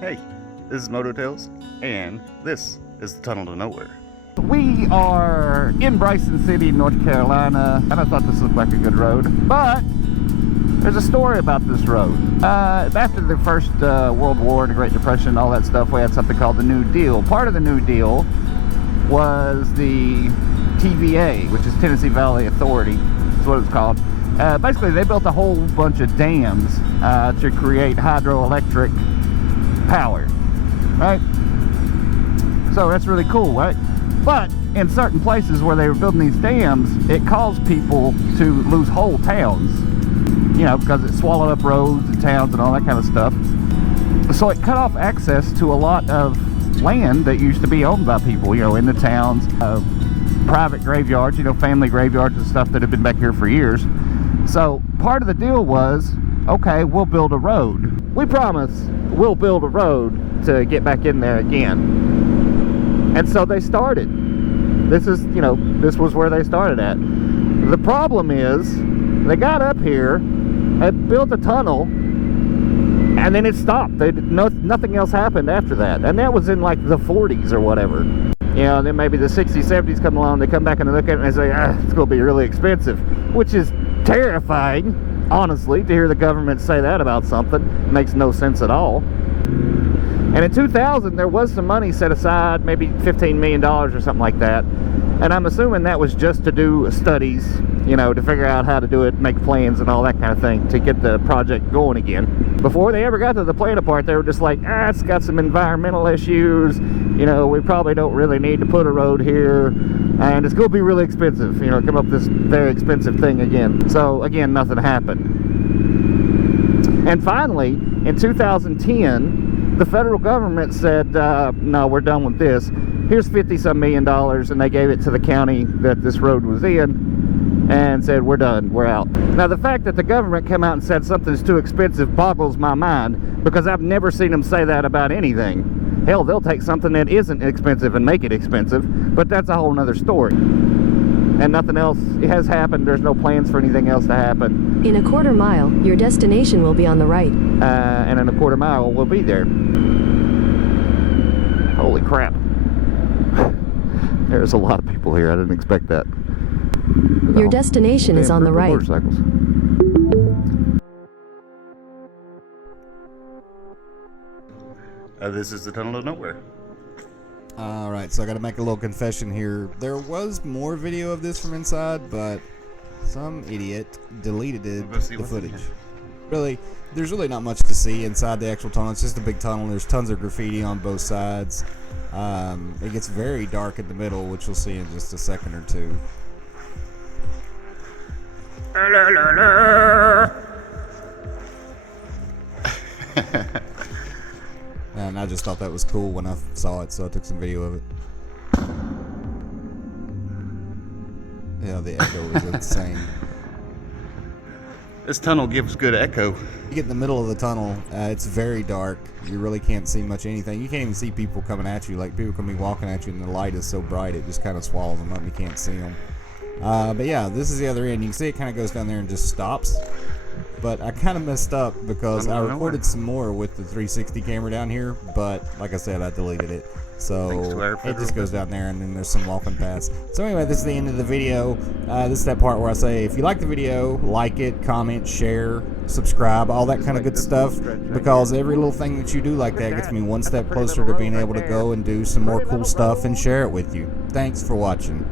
Hey, this is MotoTales, and this is the Tunnel to Nowhere. We are in Bryson City, North Carolina, and I thought this looked like a good road, but there's a story about this road. After the First World War and the Great Depression and all that stuff, we had something called the New Deal. Part of the New Deal was the TVA, which is Tennessee Valley Authority, is what it's called. Basically, they built a whole bunch of dams to create hydroelectric power, right? So that's really cool, right? But in certain places where they were building these dams, it caused people to lose whole towns, you know, because it swallowed up roads and towns and all that kind of stuff. So it cut off access to a lot of land that used to be owned by people, you know, in the towns, private graveyards, you know, family graveyards and stuff that have been back here for years. So part of the deal was, okay, we'll build a road. We promise we'll build a road to get back in there again. And so they started. This is, you know, this was where they started at. The problem is, they got up here, they built a tunnel, and then it stopped. Nothing else happened after that. And that was in like the 40s or whatever. You know, and then maybe the 60s, 70s come along, they come back and they look at it and they say, it's going to be really expensive, which is terrifying, honestly, to hear the government say that about something. It makes no sense at all. And in 2000, there was some money set aside, maybe $15 million or something like that. And I'm assuming that was just to do studies, you know, to figure out how to do it, make plans and all that kind of thing to get the project going again. Before they ever got to the planning part, they were just like, it's got some environmental issues. You know, we probably don't really need to put a road here. And it's going to be really expensive, you know, come up with this very expensive thing again. So, again, nothing happened. And finally, in 2010, the federal government said, no, we're done with this. Here's $50-some million, and they gave it to the county that this road was in and said, we're done, we're out. Now, the fact that the government came out and said something's too expensive boggles my mind, because I've never seen them say that about anything. Hell, they'll take something that isn't expensive and make it expensive, but that's a whole nother story. And nothing else has happened. There's no plans for anything else to happen. In a quarter mile, your destination will be on the right. And in a quarter mile, we'll be there. Holy crap. There's a lot of people here. I didn't expect that. Your destination is on the right. Motorcycles. This is the Tunnel to Nowhere. Alright, so I gotta make a little confession here. There was more video of this from inside, but some idiot deleted the footage. Really, there's really not much to see inside the actual tunnel. It's just a big tunnel. There's tons of graffiti on both sides. It gets very dark in the middle, which you'll see in just a second or two. La, la, la. And I just thought that was cool when I saw it, so I took some video of it. Yeah, the echo was insane. This tunnel gives good echo. You get in the middle of the tunnel, it's very dark. You really can't see much anything. You can't even see people coming at you. Like, people can be walking at you and the light is so bright it just kind of swallows them up. You can't see them. But yeah, this is the other end. You can see it kind of goes down there and just stops. But I kind of messed up because I recorded some more with the 360 camera down here, but like I said, I deleted it. So it just goes down there and then there's some walking paths. So anyway, this is the end of the video. This is that part where I say, if you like the video, like it, comment, share, subscribe, all that kind of good stuff, because every little thing that you do like that gets me one step closer to being able to go and do some more cool stuff and share it with you. Thanks for watching.